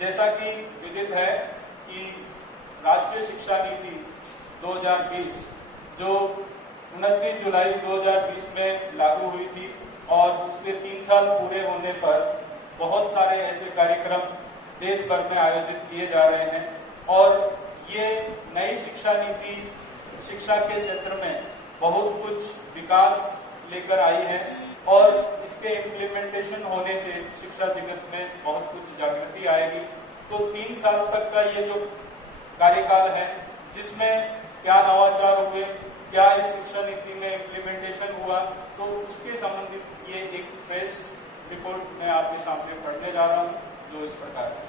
जैसा कि विदित है कि राष्ट्रीय शिक्षा नीति 2020 जो 29 जुलाई 2020 में लागू हुई थी और उसके 3 साल पूरे होने पर बहुत सारे ऐसे कार्यक्रम देश भर में आयोजित किए जा रहे हैं और ये नई शिक्षा नीति शिक्षा के क्षेत्र में बहुत कुछ विकास लेकर आई है और इसके इम्प्लीमेंटेशन होने से शिक्षा जगत में बहुत कुछ जागृति आएगी। तो 3 साल तक का ये जो कार्यकाल है जिसमें क्या नवाचार हुए, क्या इस शिक्षा नीति में इम्प्लीमेंटेशन हुआ, तो उसके संबंधित ये एक प्रेस रिपोर्ट मैं आपके सामने पढ़ने जा रहा हूं जो इस प्रकार है।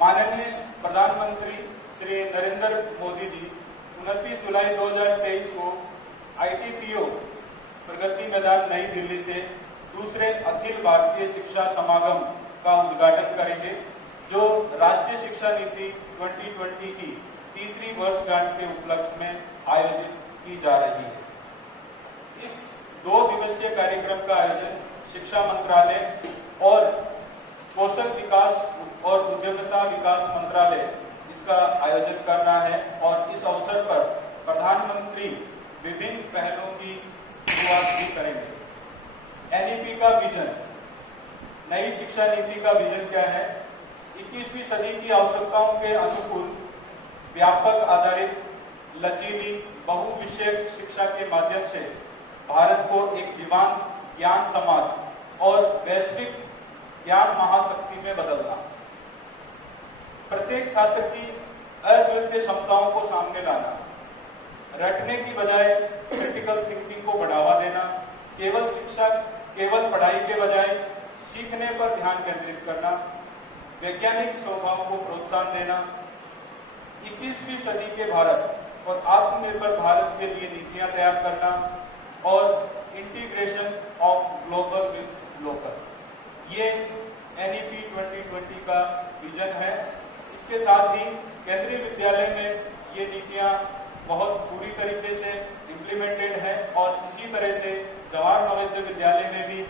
माननीय प्रधानमंत्री श्री नरेंद्र मोदी जी 29 जुलाई 2023 को ITPO प्रगति मैदान नई दिल्ली से दूसरे अखिल भारतीय शिक्षा समागम का उद्घाटन करेंगे जो राष्ट्रीय शिक्षा नीति 2020 की तीसरी वर्षगांठ के उपलक्ष्य में आयोजित की जा रही है। इस 2 दिवसीय कार्यक्रम का आयोजन शिक्षा मंत्रालय और कौशल विकास और उद्यमिता विकास मंत्रालय इसका आयोजन कर रहा है और इस अवसर पर प्रधानमंत्री विभिन्न पहलों की शुरुआत भी करेंगे। NEP का विजन, नई शिक्षा नीति का विजन क्या है? 21वीं सदी की आवश्यकताओं के अनुकूल व्यापक आधारित लचीली बहुविषयक शिक्षा के माध्यम से भारत को एक जीवंत ज्ञान समाज और वैश्विक ज्ञान महाशक्ति में बदलना, प्रत्येक छात्र की अद्वितीय क्षमताओं को सामने लाना, रटने की बजाय क्रिटिकल थिंकिंग को बढ़ावा देना, केवल पढ़ाई के बजाय सीखने पर ध्यान केंद्रित करना, वैज्ञानिक स्वभाव को प्रोत्साहन देना, 21वीं सदी के भारत और आत्मनिर्भर भारत के लिए नीतियां तैयार करना और integration of global with local, ये NEP 2020 का विजन है। इसके साथ ही केंद्रीय विद्यालय में ये नीतियां बहुत पूरी तरीके से इम्प्लीमेंटेड है और इसी तरह से जवाहर नवोदय विद्यालय में भी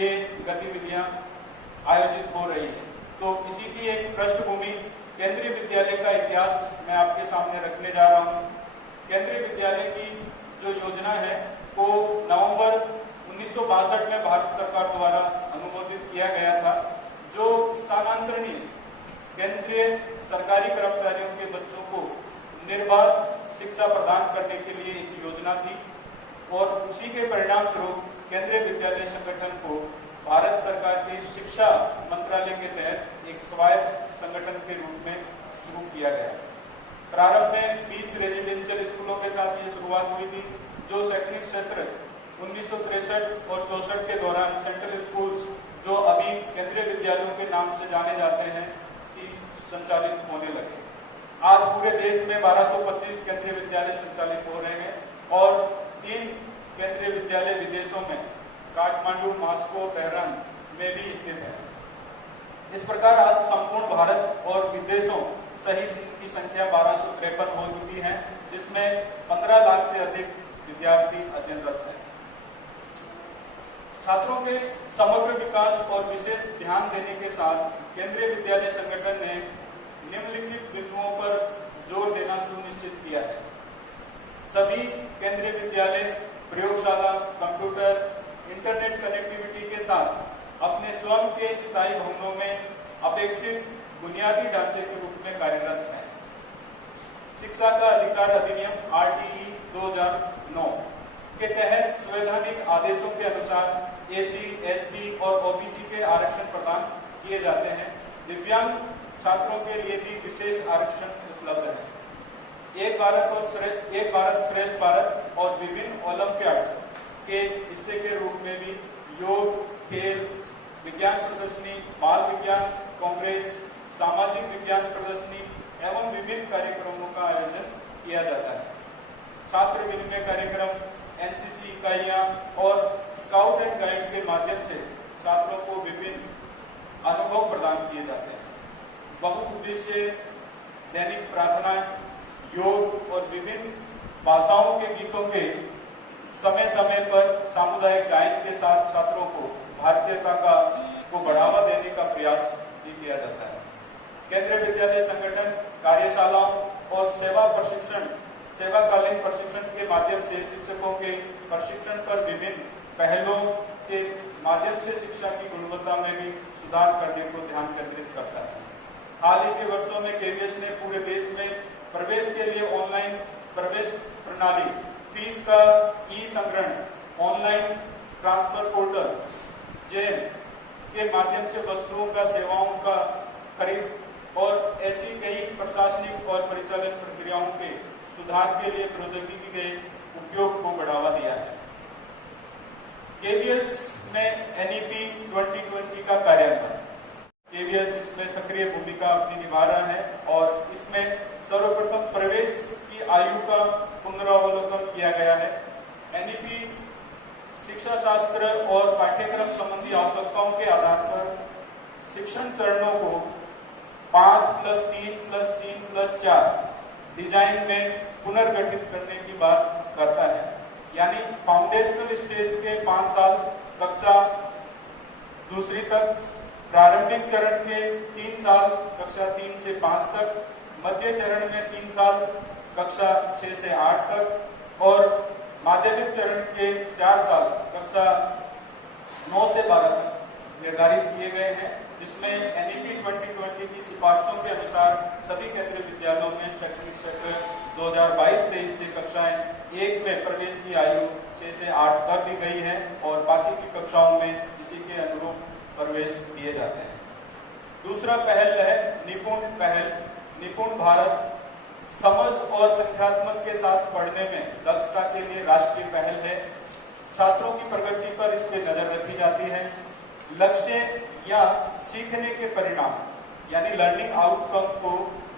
ये गतिविधियां आयोजित हो रही है। तो इसी की एक पृष्ठभूमि केंद्रीय विद्यालय का इतिहास मैं आपके सामने रखने जा रहा हूं। केंद्रीय विद्यालय की जो योजना है वो नवंबर 1962 में भारत सरकार द्वारा अनुमोदित किया गया था, जो स्थानांतरणीय केंद्रीय सरकारी कर्मचारियों के बच्चों को निर्बाध शिक्षा प्रदान करने के लिए एक योजना थी और उसी के परिणाम स्वरूप केंद्रीय विद्यालय संगठन को भारत सरकार के शिक्षा मंत्रालय के तहत एक स्वायत्त संगठन के रूप में शुरू किया गया। प्रारंभ में 20 रेजिडेंशियल स्कूलों के साथ ये शुरुआत हुई थी, जो शैक्षणिक क्षेत्र 1963 और 64 के दौरान सेंट्रल स्कूल्स जो अभी केंद्रीय विद्यालयों के नाम से जाने जाते हैं की संचालित होने लगे। आज पूरे देश में 1225 केंद्रीय विद्यालय संचालित हो रहे हैं और 3 केंद्रीय विद्यालय विदेशों में काठमांडू, मॉस्को, तेहरान में भी स्थित है। इस प्रकार आज संपूर्ण भारत और विदेशों सहित इनकी संख्या 1253 हो चुकी है, जिसमें 15 लाख से अधिक विद्यार्थी अध्ययनरत हैं। छात्रों के समग्र विकास और विशेष ध्यान देने के साथ केंद्रीय विद्यालय संगठन ने निम्नलिखित बिंदुओं पर जोर देना सुनिश्चित किया है। सभी केंद्रीय विद्यालय प्रयोगशाला, कंप्यूटर, इंटरनेट कनेक्टिविटी के साथ अपने स्वयं के स्थायी भवनों में अपेक्षित बुनियादी ढांचे के रूप में कार्यरत है। शिक्षा का अधिकार अधिनियम RTE 2009 के तहत संवैधानिक आदेशों के अनुसार SC, ST और OBC के आरक्षण प्रदान किए जाते हैं। दिव्यांग छात्रों के लिए भी विशेष आरक्षण उपलब्ध है। एक भारत श्रेष्ठ भारत और विभिन्न ओलंपियाड के हिस्से के रूप में भी योग, खेल, विज्ञान प्रदर्शनी, बाल विज्ञान कांग्रेस, सामाजिक विज्ञान प्रदर्शनी एवं विभिन्न कार्यक्रमों का आयोजन किया जाता है। छात्र विनिमय कार्यक्रम, NCC इकाइयां और स्काउट एंड गाइड के माध्यम से छात्रों को विभिन्न अनुभव प्रदान किए जाते हैं। बहुउद्देशीय दैनिक प्रार्थना, योग और विभिन्न भाषाओं के गीतों के समय समय पर सामुदायिक गायन के साथ छात्रों को भारतीयता को बढ़ावा देने का प्रयास भी किया जाता है। केंद्रीय विद्यालय संगठन कार्यशालाओं और सेवाकालीन प्रशिक्षण के माध्यम से शिक्षकों के प्रशिक्षण पर विभिन्न पहलों के माध्यम से शिक्षा की गुणवत्ता में भी सुधार करने को ध्यान केंद्रित करता है। हाल ही के वर्षों में केवीएस ने पूरे देश में प्रवेश के लिए ऑनलाइन प्रवेश प्रणाली, फीस का ई-संग्रहण, ऑनलाइन ट्रांसफर पोर्टल, जेम के माध्यम से वस्तुओं का सेवाओं का खरीद और ऐसी कई प्रशासनिक और परिचालन प्रक्रियाओं के सुधार के लिए प्रौद्योगिकी के उपयोग को बढ़ावा दिया है। केवीएस में एनईपी 2020 का कार्यान्वयन, केवीएस इसमें सक्रिय भूमिका अपनी निभा रहा है और इसमें सर्वप्रथम प्रवेश की आयु का पुनरावलोकन किया गया है। एनईपी शिक्षा शास्त्र और पाठ्यक्रम संबंधी आवश्यकताओं के आधार पर शिक्षण चरणों को 5+3+3+4 डिजाइन में पुनर्गठित करने की बात करता है। यानी फाउंडेशनल स्टेज के 5 साल कक्षा दूसरी तक, प्रारंभिक चरण के 3 साल कक्षा 3 से 5 तक, मध्य चरण में 3 साल कक्षा 6 से 8 तक और माध्यमिक चरण के 4 साल कक्षा 9 से 12 तक निर्धारित किए गए हैं, जिसमें एनईपी 2020 की सिफारिशों के अनुसार सभी केंद्रीय विद्यालयों में शैक्षणिक सत्र 2022-23 से कक्षाएं 1 में प्रवेश की आयु 6 से 8 कर दी गई है और बाकी की कक्षाओं में इसी के अनुरूप प्रवेश दिए जाते हैं। दूसरा पहल है निपुण पहल। निपुण भारत समझ और संख्यात्मक के साथ पढ़ने में दक्षता के लिए राष्ट्रीय पहल है। छात्रों की प्रगति पर इस पर नजर रखी जाती है। लक्ष्य या सीखने के परिणाम यानी लर्निंग आउटकम्स को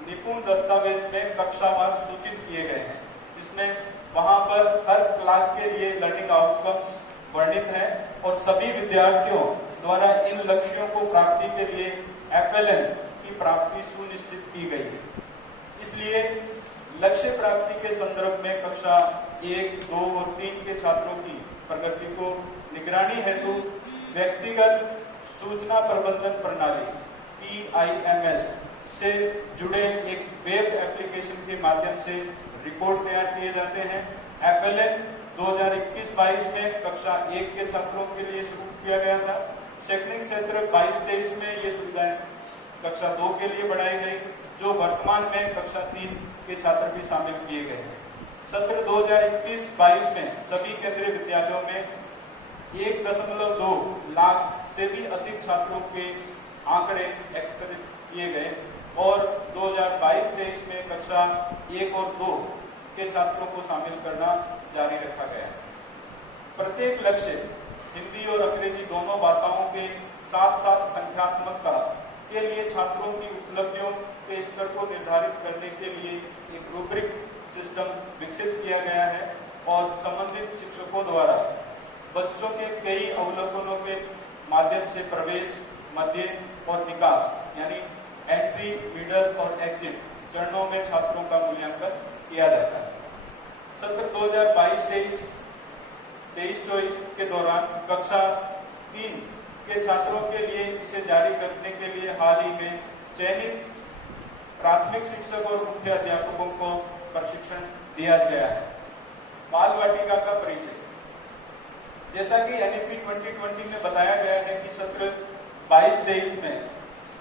निपुण दस्तावेज में कक्षावार सूचित किए गए हैं, जिसमें वहां पर हर क्लास के लिए लर्निंग आउटकम्स वर्णित हैं और सभी विद्यार्थियों द्वारा इन लक्ष्यों को प्राप्ति के लिए FLN की प्राप्ति सुनिश्चित की गई है। इसलिए लक्ष्य प्राप्ति के संदर्भ में कक्षा 1, 2 और 3 के छात्रों की प्रगति को निगरानी हेतु व्यक्तिगत सूचना प्रबंधन प्रणाली PIMS से जुड़े एक वेब एप्लीकेशन के माध्यम से रिपोर्ट तैयार किए जाते हैं। FLN 2021-22 में कक्षा 1 के छात्रों के लिए शुरू किया गया था। शैक्षणिक सत्र 22-23 में ये सुविधाएं कक्षा 2 के लिए बढ़ाई गई, जो वर्तमान में कक्षा 3 के छात्र भी शामिल किए गए हैं। सत्र 2021-22 में सभी केंद्रीय विद्यालयों में 1.2 लाख से भी अधिक छात्रों के आंकड़े एकत्रित किए गए और 2022-23 में कक्षा 1 और 2 के छात्रों को शामिल करना जारी रखा गया। प्रत्येक लक्ष्य हिंदी और अंग्रेजी दोनों भाषाओं के साथ साथ संख्यात्मकता के लिए छात्रों की उपलब्धियों के स्तर को निर्धारित करने के लिए एक रूब्रिक सिस्टम विकसित किया गया है और संबंधित शिक्षकों द्वारा बच्चों के कई अवलोकनों के माध्यम से प्रवेश, मध्य और विकास यानी एंट्री, मिडल और एग्जिट चरणों में छात्रों का मूल्यांकन किया जाता है। सत्र 2022-23 23-24 के दौरान कक्षा 3 के छात्रों के लिए इसे जारी करने के लिए हाल ही में चयनित प्राथमिक शिक्षक और मुख्य अध्यापकों को प्रशिक्षण दिया गया है। बाल वाटिका का परिचय, जैसा कि एनईपी 2020 में बताया गया है कि सत्र 22-23 में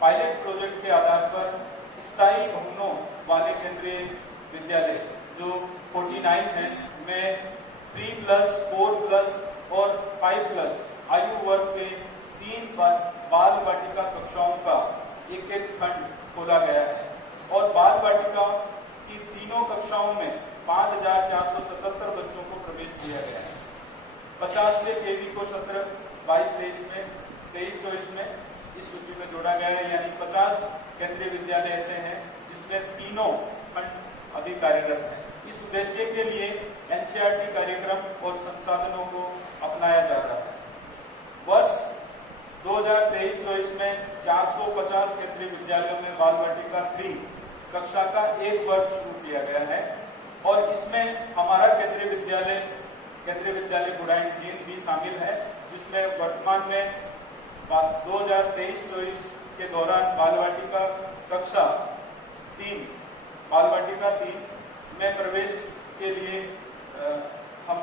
पायलट प्रोजेक्ट के आधार पर स्थायी भवनों वाले केंद्रीय विद्यालय जो 49 हैं में 3+, 4+ और 5+ आयु वर्ग के 3 बाल वाटिका कक्षाओं का एक खंड खोला गया है और बाल वाटिका की तीनों कक्षाओं में 5,477 बच्चों को प्रवेश दिया गया है। 50वें केवी को सत्र 22-23 में 23-24 में इस सूची में जोड़ा गया है, यानी 50 केंद्रीय विद्यालय ऐसे हैं जिसमें तीनों खंड अभी कार्यरत हैं। इस उद्देश्य के लिए एनसीईआरटी कार्यक्रम और संसाधनों को अपनाया जा रहा है। वर्ष 2023-24 में 450 केंद्रीय विद्यालयों में बाल वाटिका 3 कक्षा का एक वर्ग शुरू किया गया है और इसमें हमारा केंद्रीय विद्यालय बुढ़ाई जींद भी शामिल है, जिसमें वर्तमान में 2023-24 के दौरान बाल वाटिका कक्षा 3 में प्रवेश के लिए हम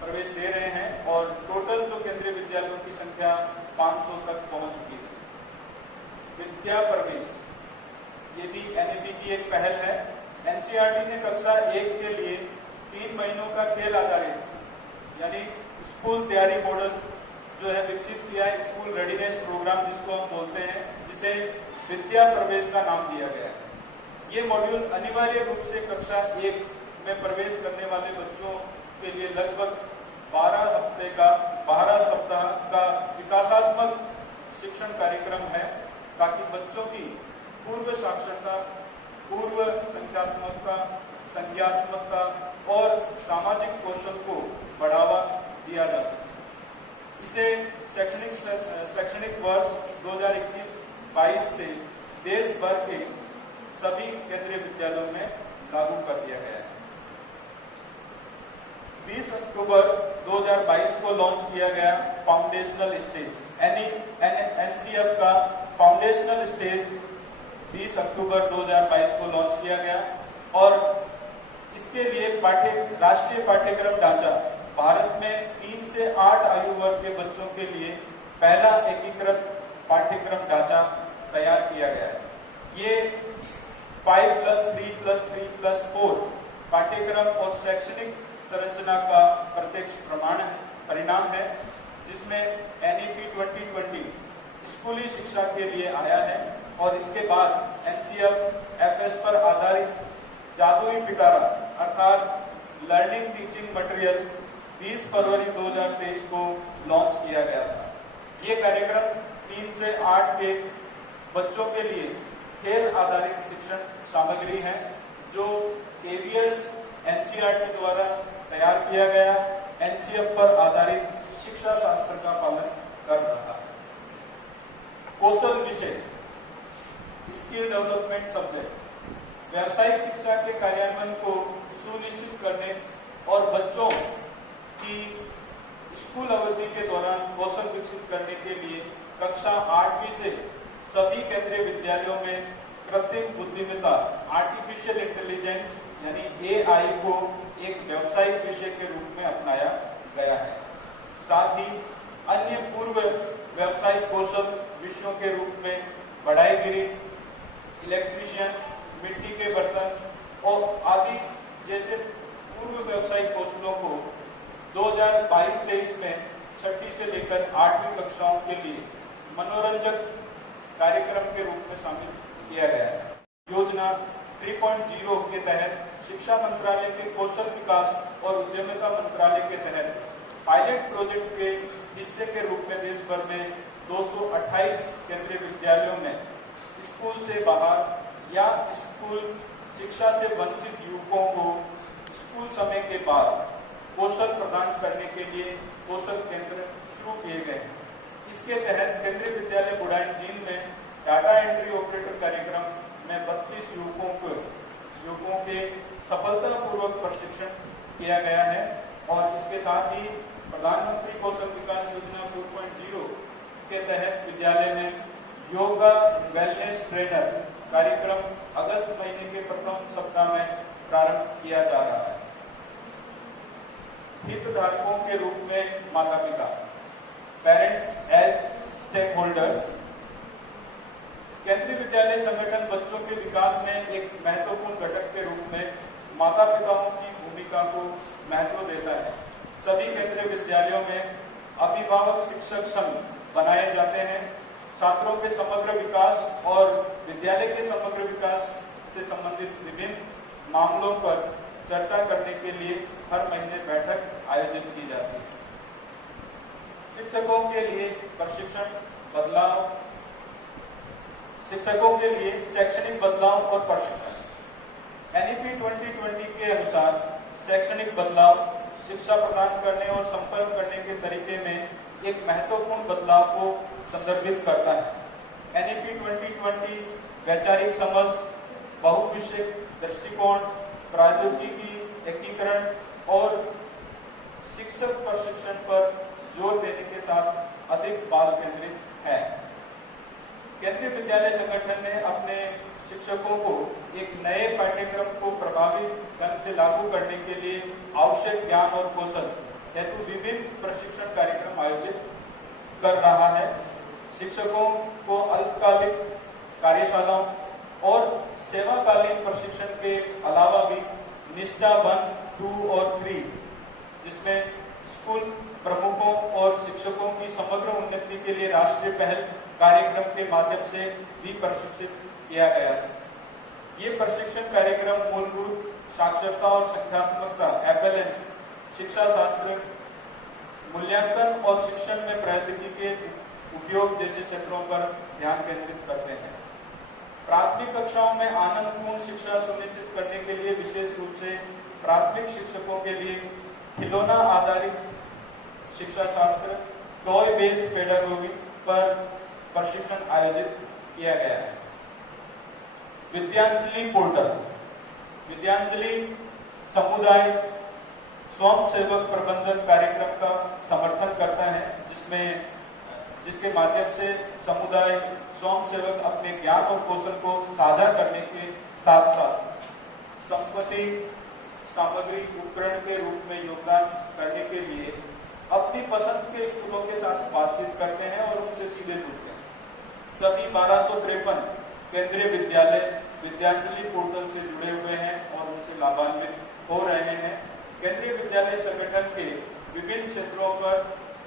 प्रवेश दे रहे हैं और टोटल जो केंद्रीय विद्यालयों की संख्या 500 तक पहुंच चुकी है। विद्या प्रवेश ये भी एनईपी की एक पहल है। एनसीईआरटी ने कक्षा 1 के लिए 3 महीनों का खेल आधारित यानी स्कूल तैयारी मॉडल जो है विकसित किया है, स्कूल रेडीनेस प्रोग्राम जिसको हम बोलते हैं, जिसे विद्या प्रवेश का नाम दिया गया है। ये मॉड्यूल अनिवार्य रूप से कक्षा 1 में प्रवेश करने वाले बच्चों के लिए लगभग 12 सप्ताह का विकासात्मक शिक्षण कार्यक्रम है, ताकि बच्चों की पूर्व साक्षरता, पूर्व संख्यात्मकता और सामाजिक कौशल को बढ़ावा दिया जा सके। इसे शैक्षणिक वर्ष 2021-22 से देश भर के सभी केंद्रीय विद्यालयों में लागू कर दिया गया है। 20 अक्टूबर 2022 को लॉन्च किया गया फाउंडेशनल स्टेज एनसीएफ का फाउंडेशनल स्टेज 20 अक्टूबर 2022 को लॉन्च किया गया और इसके लिए राष्ट्रीय पाठ्यक्रम ढांचा भारत में 3 से 8 आयु वर्ग के बच्चों के लिए पहला एकीकृत पाठ्यक्रम ढांचा तैयार किया गया है। ये 5+3+3+4 पाठ्यक्रम और शैक्षणिक संरचना का प्रत्यक्ष परिणाम है, जिसमें एनईपी 2020 स्कूली शिक्षा के लिए आया है और इसके बाद एनसीएफ एफएस पर आधारित जादुई पिटारा अर्थात लर्निंग टीचिंग मटेरियल 20 फरवरी 2023 को लॉन्च किया गया था। ये कार्यक्रम 3 से 8 के बच्चों के लिए खेल आधारित शिक्षण सामग्री है, जो एवीएस एनसीईआरटी द्वारा तैयार किया गया एनसीएफ पर आधारित शिक्षा शास्त्र का पालन कर रहा है। कौशल विषय स्किल डेवलपमेंट सब्जेक्ट व्यावसायिक शिक्षा के कार्यान्वयन को सुनिश्चित करने और बच्चों की स्कूल अवधि के दौरान कौशल विकसित करने के लिए कक्षा 8वीं से सभी केंद्रीय विद्यालयों में कृत्रिम बुद्धिमत्ता आर्टिफिशियल इंटेलिजेंस यानी एआई को एक व्यावसायिक विषय के रूप में अपनाया गया है। साथ ही अन्य पूर्व व्यावसायिक कौशल विषयों के रूप में बढ़ाईगिरी, इलेक्ट्रीशियन, मिट्टी के बर्तन और आदि जैसे पूर्व व्यावसायिक कौशलों को 2022-23 में 6ठी से लेकर 8वीं कक्षाओं के लिए मनोरंजक कार्यक्रम के रूप में शामिल किया गया है। योजना 3.0 के तहत शिक्षा मंत्रालय के कौशल विकास और उद्यमिता मंत्रालय के तहत पायलट प्रोजेक्ट के हिस्से के रूप में देश भर में 228 केंद्रीय विद्यालयों में स्कूल से बाहर या स्कूल शिक्षा से वंचित युवकों को स्कूल समय के बाद कौशल प्रदान करने के लिए कौशल केंद्र शुरू किए गए हैं। इसके तहत केंद्रीय विद्यालय बुढ़ाइन जींद में डाटा एंट्री ऑपरेटर कार्यक्रम में 32 युवकों के सफलतापूर्वक प्रशिक्षण किया गया है और इसके साथ ही प्रधानमंत्री कौशल विकास योजना 4.0 के तहत विद्यालय में योगा वेलनेस ट्रेनर कार्यक्रम अगस्त महीने के प्रथम सप्ताह में प्रारंभ किया जा रहा है। हितधारकों के रूप में माता पिता पेरेंट्स एज स्टेक होल्डर्स केंद्रीय विद्यालय संगठन बच्चों के विकास में एक महत्वपूर्ण घटक के रूप में माता पिताओं की भूमिका को महत्व देता है। सभी केंद्रीय विद्यालयों में अभिभावक शिक्षक संघ बनाए जाते हैं। छात्रों के समग्र विकास और विद्यालय के समग्र विकास से संबंधित विभिन्न मामलों पर चर्चा करने के लिए हर महीने बैठक आयोजित की जाती है। शिक्षकों के लिए प्रशिक्षण बदलाव, शिक्षकों के लिए शैक्षणिक बदलाव और प्रशिक्षण। एनईपी 2020 के अनुसार शैक्षणिक बदलाव शिक्षा प्रदान करने और संपर्क करने के तरीके में एक महत्वपूर्ण बदलाव को संदर्भित करता है। एनईपी 2020 वैचारिक समझ, बहुविषयक दृष्टिकोण, प्रौद्योगिकी एकीकरण और शिक्षक प्रशिक्षण पर जोर देने के साथ अधिक बाल केंद्रित है। केंद्रीय विद्यालय संगठन ने अपने शिक्षकों को एक नए पाठ्यक्रम को प्रभावी ढंग से लागू करने के लिए आवश्यक ज्ञान और कौशल हेतु विभिन्न प्रशिक्षण कार्यक्रम आयोजित कर रहा है। शिक्षकों को अल्पकालिक कार्यशालाओं और सेवाकालीन प्रशिक्षण के अलावा भी निष्ठा 1, 2 और 3 जिसमें स्कूल प्रमुखों और शिक्षकों की समग्र उन्नति के लिए राष्ट्रीय पहल कार्यक्रम के माध्यम से भी प्रशिक्षित किया गया है। ये प्रशिक्षण कार्यक्रम मूलभूत साक्षरता और संख्यात्मकता, FLN, शिक्षा शास्त्र, मूल्यांकन और शिक्षण में प्रौद्योगिकी के उपयोग जैसे क्षेत्रों पर ध्यान केंद्रित करते हैं। प्राथमिक कक्षाओं में आनंदपूर्ण शिक्षा सुनिश्चित करने के लिए विशेष रूप से प्राथमिक शिक्षकों के लिए खिलौना आधारित शिक्षा शास्त्र, टॉय बेस्ड पेडागोगी पर प्रशिक्षण आयोजित किया गया है। विद्यांजलि पोर्टल, विद्यांजलि समुदाय स्वयं सेवक प्रबंधन कार्यक्रम का समर्थन करता है, जिसके माध्यम से समुदाय स्वयं सेवक अपने ज्ञान और कौशल को साझा करने के साथ साथ संपत्ति, सामग्री, उपकरण के रूप में योगदान करने के लिए अपनी पसंद के स्कूलों के साथ बातचीत करते हैं और उनसे सीधे जुड़ते हैं। सभी 1253 केंद्रीय विद्यालय विद्यांजलि पोर्टल से जुड़े हुए हैं और उनसे लाभान्वित हो रहे हैं। केंद्रीय विद्यालय संगठन के विभिन्न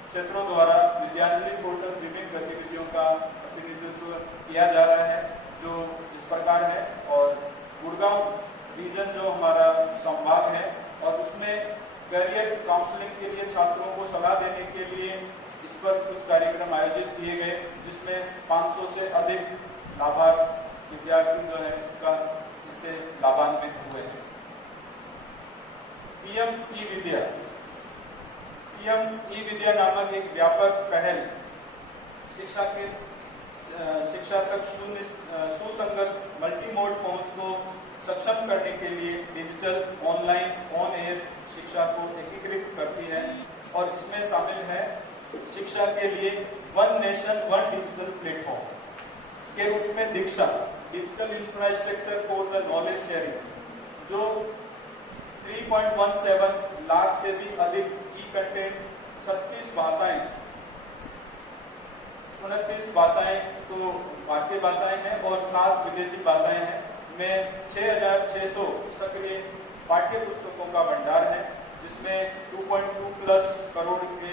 क्षेत्रों द्वारा विद्यांजलि पोर्टल विभिन्न गतिविधियों का प्रतिनिधित्व किया जा रहा है, जो इस प्रकार है। और गुड़गांव रीजन जो हमारा संभाग है और उसमें करियर काउंसलिंग के लिए छात्रों को सलाह देने के लिए इस पर कुछ कार्यक्रम आयोजित किए गए, जिसमें 500 से अधिक लाभार्थी विद्यार्थी जो है इससे लाभान्वित हुए हैं। पीएम ई विद्या नामक एक व्यापक पहल शिक्षा तक सुसंगत मल्टीमोड पहुंच को सक्षम करने के लिए डिजिटल, ऑनलाइन, ऑन एयर शिक्षा को एकीकृत करती है और इसमें शामिल है शिक्षा के लिए one nation one digital platform के रूप में Diksha, digital infrastructure for the knowledge sharing, जो 3.17 लाख से भी अधिक ई कंटेंट, 36 भाषाएं, 29 भाषाएं तो भारतीय भाषाएं हैं और 7 विदेशी भाषाएं हैं, में 6,600 सक्रिय पाठ्य पुस्तकों का भंडार है, जिसमें 2.2+ करोड़ के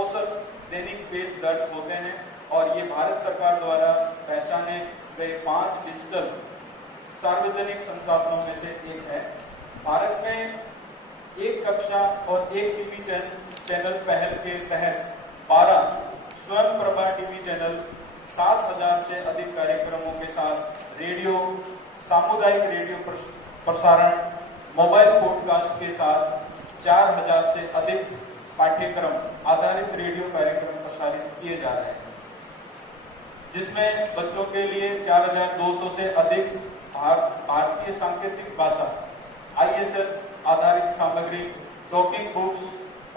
औसत दैनिक पेज दर्ज होते हैं। और ये भारत सरकार द्वारा पहचाने गए 5 डिजिटल सार्वजनिक संसाधनों में से एक है। भारत में एक कक्षा और एक टीवी चैनल पहल के तहत 12 स्वयं प्रभा टीवी चैनल 7,000 से अधिक कार्यक्रमों के साथ रेडियो, सामुदायिक रेडियो प्रसारण, मोबाइल पॉडकास्ट के साथ 4,000 से अधिक पाठ्यक्रम आधारित रेडियो कार्यक्रम प्रसारित किए जा रहे हैं, जिसमें बच्चों के लिए 4,200 से अधिक भारतीय सांकेतिक भाषा ISL आधारित सामग्री, टॉकिंग बुक्स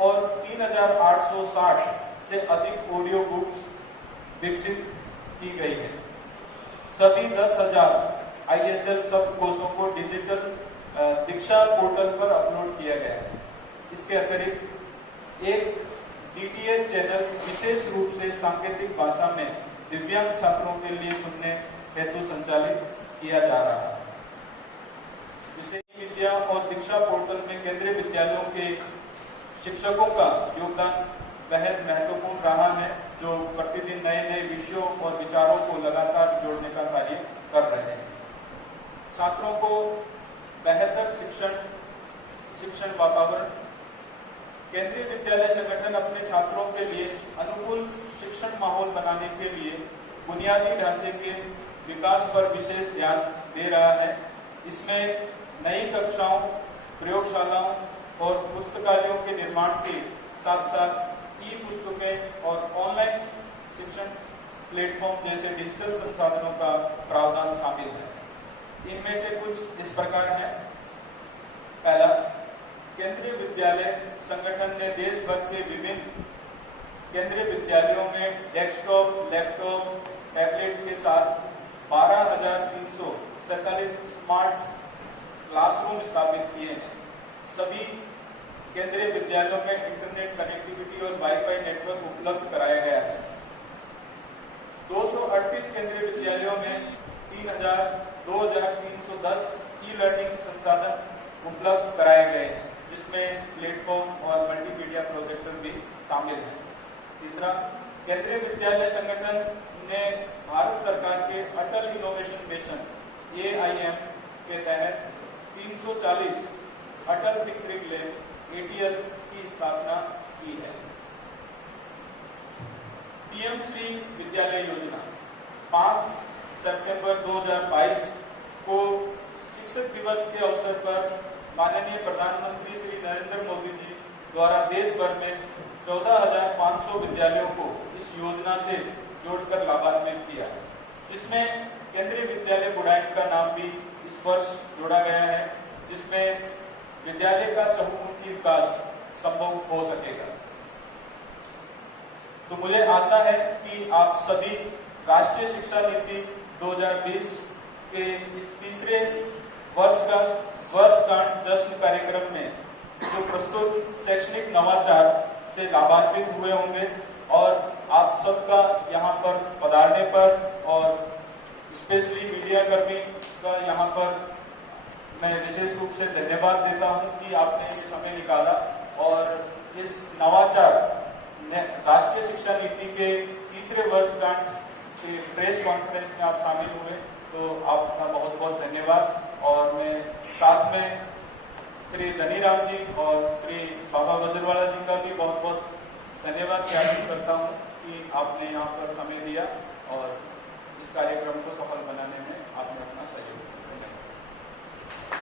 और 3,860 से अधिक ऑडियो बुक्स विकसित की गई है। सभी 10,000 ISL शब्दकोशों को डिजिटल दीक्षा पोर्टल पर अपलोड किया गया है। इसके अतिरिक्त एक DTH चैनल विशेष रूप से सांकेतिक भाषा में दिव्यांग छात्रों के लिए सुनने हेतु संचालित किया जा रहा है। विषय विद्या और दीक्षा पोर्टल में केंद्रीय विद्यालयों के शिक्षकों का योगदान बेहद महत्वपूर्ण रहा है, जो प्रतिदिन नए नए विषयों और विचारों को लगातार जोड़ने का कार्य कर रहे हैं। छात्रों को बेहतर शिक्षण वातावरण, केंद्रीय विद्यालय संगठन अपने छात्रों के लिए अनुकूल शिक्षण माहौल बनाने के लिए बुनियादी ढांचे के विकास पर विशेष ध्यान दे रहा है। इसमें नई कक्षाओं, प्रयोगशालाओं और पुस्तकालयों के निर्माण के साथ साथ ई-पुस्तकें और ऑनलाइन शिक्षण प्लेटफॉर्म जैसे डिजिटल संसाधनों का प्रावधान शामिल है। इनमें से कुछ इस प्रकार है। पहला, केंद्रीय विद्यालय संगठन ने देश भर के विभिन्न केंद्रीय विद्यालयों में डेस्कटॉप, लैपटॉप, टैबलेट के साथ 12,347 स्मार्ट क्लासरूम स्थापित किए हैं। सभी केंद्रीय विद्यालयों में इंटरनेट कनेक्टिविटी और वाईफाई नेटवर्क उपलब्ध कराया गया है। 238 केंद्रीय विद्यालयों में 2,310 ई लर्निंग संसाधन उपलब्ध कराए गए हैं, जिसमें प्लेटफॉर्म और मल्टीमीडिया प्रोजेक्टर भी शामिल हैं। तीसरा, केंद्रीय विद्यालय संगठन ने भारत सरकार के अटल इनोवेशन मिशन AIM के तहत 340 अटल थिंकिंग लैब ATL की स्थापना की है। PM श्री विद्यालय योजना 5 सितंबर 2022 को शिक्षक दिवस के अवसर पर माननीय प्रधानमंत्री श्री नरेंद्र मोदी जी द्वारा देश भर में 14,500 विद्यालयों को इस योजना से जोड़कर लाभान्वित किया, जिसमें केंद्रीय विद्यालय बुढ़ाइन का नाम भी इस वर्ष जोड़ा गया है, जिसमें विद्यालय का चहुमुखी विकास संभव हो सकेगा। तो मुझे आशा है कि आप सभी राष्ट्रीय शिक्षा नीति 2020 के इस तीसरे वर्षगांठ जश्न कार्यक्रम में जो प्रस्तुत शैक्षणिक नवाचार से लाभान्वित हुए होंगे और आप सबका यहाँ पर पधारने पर और स्पेशली मीडिया कर्मी का यहाँ पर मैं विशेष रूप से धन्यवाद देता हूँ कि आपने ये समय निकाला और इस नवाचार राष्ट्रीय शिक्षा नीति के तीसरे वर्षगांठ के प्रेस कॉन्फ्रेंस में आप शामिल हुए, तो आपका बहुत बहुत धन्यवाद। और मैं साथ में श्री धनीराम जी और श्री बाबा बद्रवाला जी का भी बहुत बहुत धन्यवाद ज्ञापित करता हूँ कि आपने यहाँ पर समय दिया और इस कार्यक्रम को